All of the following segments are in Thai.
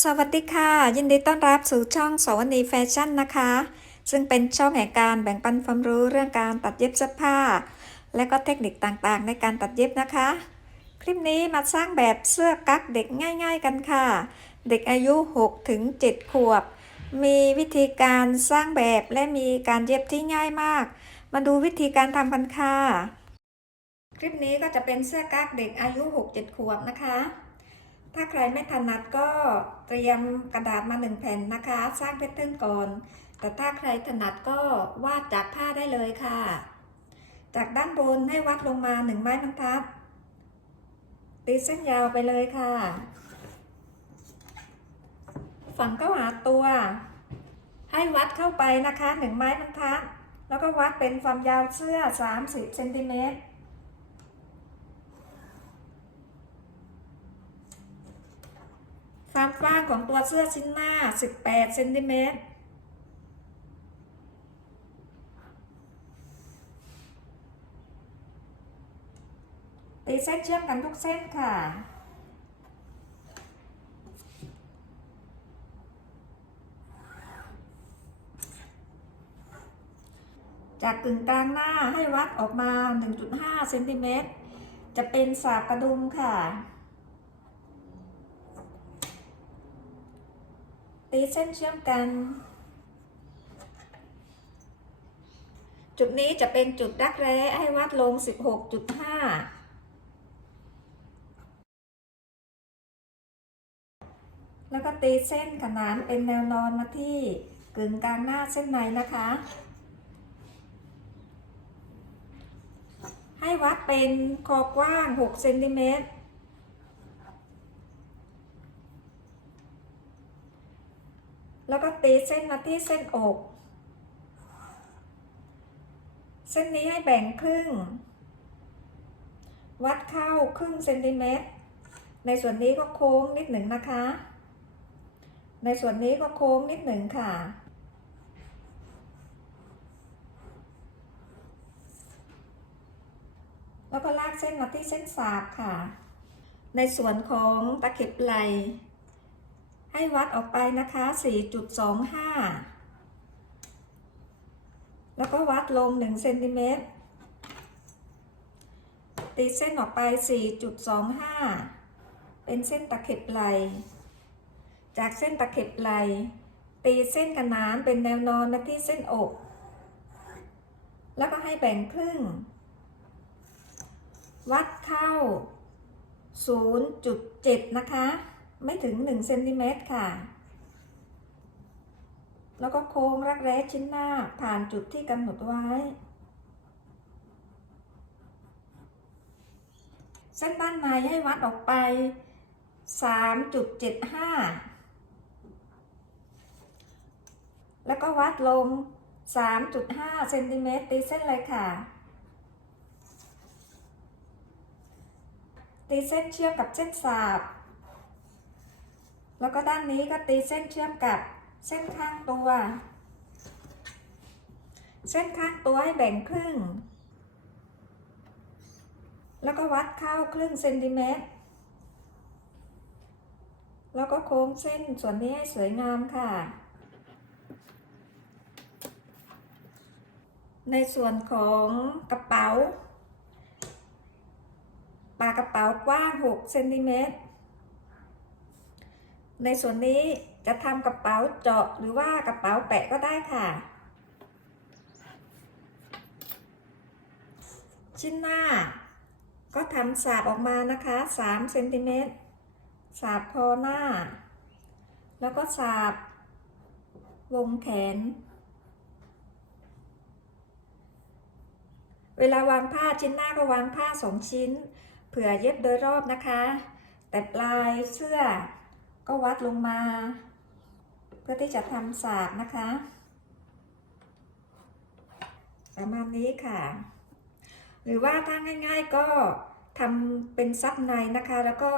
สวัสดีค่ะ ยินดีต้อนรับสู่ช่องสวนีแฟชั่นนะคะ ซึ่งเป็นช่องแห่งการแบ่งปันความรู้เรื่องการตัดเย็บเสื้อผ้า และก็เทคนิคต่างๆ ในการตัดเย็บนะคะ คลิปนี้มาสร้างแบบเสื้อกั๊กเด็กง่าย ๆ กันค่ะ เด็กอายุ 6 ถึง 7 ขวบ มีวิธีการสร้างแบบและมีการเย็บที่ง่ายมาก มาดูวิธีการทำกันค่ะ คลิปนี้ก็จะเป็นเสื้อกั๊กเด็กอายุ 6-7 ขวบนะคะ ถ้าใครไม่ถนัดก็เตรียมกระดาษมาหนึ่งแผ่นนะคะ สร้างแพทเทิร์นก่อน แต่ถ้าใครถนัดก็วาดจากผ้าได้เลยค่ะ จากด้านบนให้วัดลงมาหนึ่งไม้บรรทัดตีเส้นยาวไปเลยค่ะ ฝั่งเข้าหาตัว ให้วัดเข้าไปนะคะหนึ่งไม้บรรทัด แล้วก็วัดเป็นความยาวเสื้อ 30เซนติเมตร ความกว้างของตัวเสื้อชิ้นหน้า 18เซนติเมตรตีเส้นเชื่อมกันทุกเส้นค่ะ จากกึ่งกลางหน้าให้วัดออกมา 1.5เซนติเมตรจะเป็นสากกระดุมค่ะ ตีเส้นเชื่อมกัน จุดนี้จะเป็นจุดรักแร้ให้วัดลง 16.5แล้วก็ตีเส้นขนานเป็นแนวนอนมาที่กึ่งกลางหน้าเส้นในนะคะ ให้วัดเป็นคอกว้าง 6 เซนติเมตร แล้วก็ตีเส้นมาที่เส้นอก เส้นนี้ให้แบ่งครึ่ง วัดเข้าครึ่งเซนติเมตร ในส่วนนี้ก็โค้งนิดหนึ่งนะคะ ในส่วนนี้ก็โค้งนิดหนึ่งค่ะ แล้วก็ลากเส้นมาที่เส้นสาบค่ะ ในส่วนของตะเข็บไหล ให้วัดออกไปนะคะ 4.25 แล้วก็วัดลง1เซนติเมตรตีเส้นออกไป 4.25 เป็นเส้นตะเข็บไหล จากเส้นตะเข็บไหล ตีเส้นขนานเป็นแนวนอนมาที่เส้นอก แล้วก็ให้แบ่งครึ่ง วัดเข้า 0.7 นะคะ ไม่ถึง1เซนติเมตรค่ะ แล้วก็โค้งรักแร้ชิ้นหน้าผ่านจุดที่กำหนดไว้ เส้นด้านในให้วัดออกไป 3.75 แล้วก็วัดลง 3.5เซนติเมตรตีเส้นเลยค่ะตีเส้นเชื่อมกับเส้นสาบ แล้วก็ด้านนี้ก็ตีเส้นเชื่อมกับเส้นข้างตัว เส้นข้างตัวให้แบ่งครึ่ง แล้วก็วัดเข้าครึ่งเซนติเมตร แล้วก็โค้งเส้นส่วนนี้ให้สวยงามค่ะ ในส่วนของกระเป๋า ปากกระเป๋ากว้าง 6 เซนติเมตร ในส่วนนี้จะทำกระเป๋าเจาะหรือว่ากระเป๋าแปะก็ได้ค่ะ ชิ้นหน้า ก็ทำสาบออกมานะคะ3เซนติเมตรสาบคอหน้า แล้วก็สาบวงแขน เวลาวางผ้าชิ้นหน้าก็วางผ้าสองชิ้น เผื่อเย็บโดยรอบนะคะ แต่ปลายเสื้อ ก็วัดลงมา เพื่อที่จะทำสาบนะคะ ประมาณนี้ค่ะ หรือว่าถ้าง่าย ๆก็ทำเป็นซับในนะคะ แล้วก็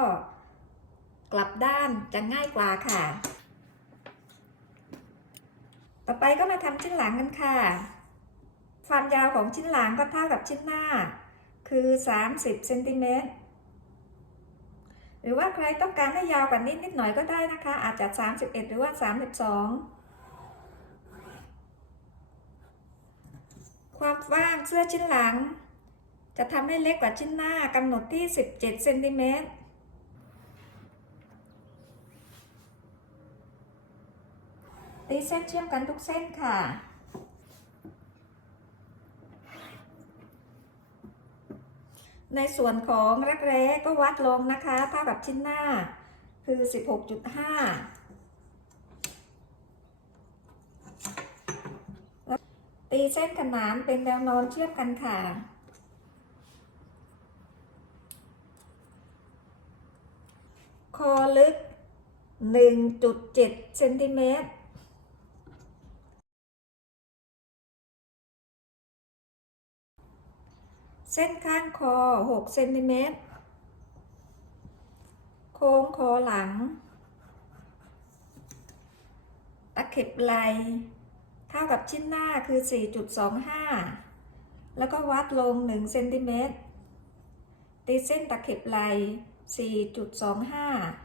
กลับด้านจะง่ายกว่าค่ะ ต่อไปก็มาทำชิ้นหลังกันค่ะ ความยาวของชิ้นหลังก็เท่ากับชิ้นหน้า คือ 30เซนติเมตร หรือว่าใครต้องการให้ยาวกว่านี้นิดหน่อยก็ได้นะคะ อาจจะ 31 หรือว่า 32 ความว้างเสื้อชิ้นหลัง จะทำให้เล็กกว่าชิ้นหน้ากำหนดที่ 17เซนติเมตรตีเส้นเชื่อมกันทุกเส้นค่ะ ในส่วนของรักแร้ก็วัดลงนะคะเท่ากับชิ้นหน้าคือ 16.5แล้วตีเส้นขนานเป็นแนวนอนเชื่อมกันค่ะ คอลึก 1.7 เซนติเมตร เส้นข้างคอ6เซนติเมตร โค้งคอหลัง ตะเข็บไหลเท่ากับชิ้นหน้าคือ 4.25 แล้วก็วัดลง 1 เซนติเมตรตีเส้นตะเข็บไหล4.25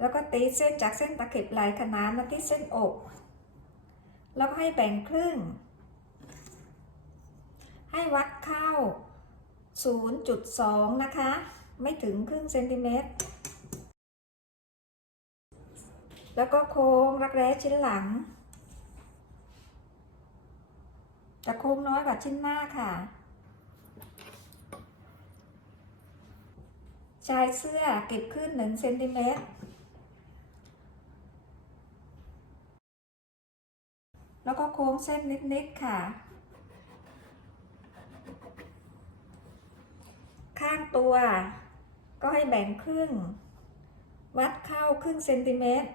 แล้วก็ตีเส้นจากเส้นตะเข็บไหลขนานมาที่เส้นอก แล้วก็ให้แบ่งครึ่ง ให้วัดเข้า 0.2 นะคะ ไม่ถึงครึ่งเซนติเมตร แล้วก็โค้งรักแร้ชิ้นหลังจะโค้งน้อยกว่าชิ้นหน้าค่ะชายเสื้อเก็บขึ้น1เซนติเมตร แล้วก็โค้ งเส้นนิดๆค่ะ ข้างตัว ก็ให้แบ่งครึ่ง วัดเข้าครึ่งเซนติเมตร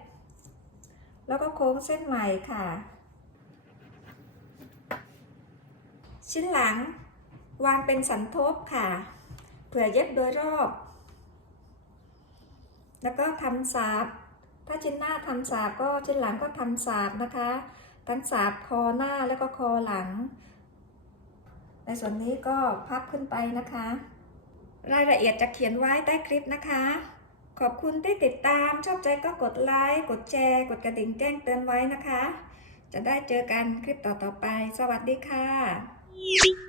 แล้วก็โค้งเส้นใหม่ค่ะ ชิ้นหลังวางเป็นสันทบค่ะ เผื่อเย็บโดยรอบ แล้วก็ทำสาบ ถ้าชิ้นหน้าทำสาบก็ชิ้นหลังก็ทำสาบนะคะ ทั้งสาบคอหน้าแล้วก็คอหลัง ในส่วนนี้ก็พับขึ้นไปนะคะ รายละเอียดจะเขียนไว้ใต้คลิปนะคะ ขอบคุณที่ติดตามชอบใจก็กดไลค์กดแชร์ กดกระดิ่งแจ้งเตือนไว้นะคะ จะได้เจอกันคลิปต่อๆไป สวัสดีค่ะ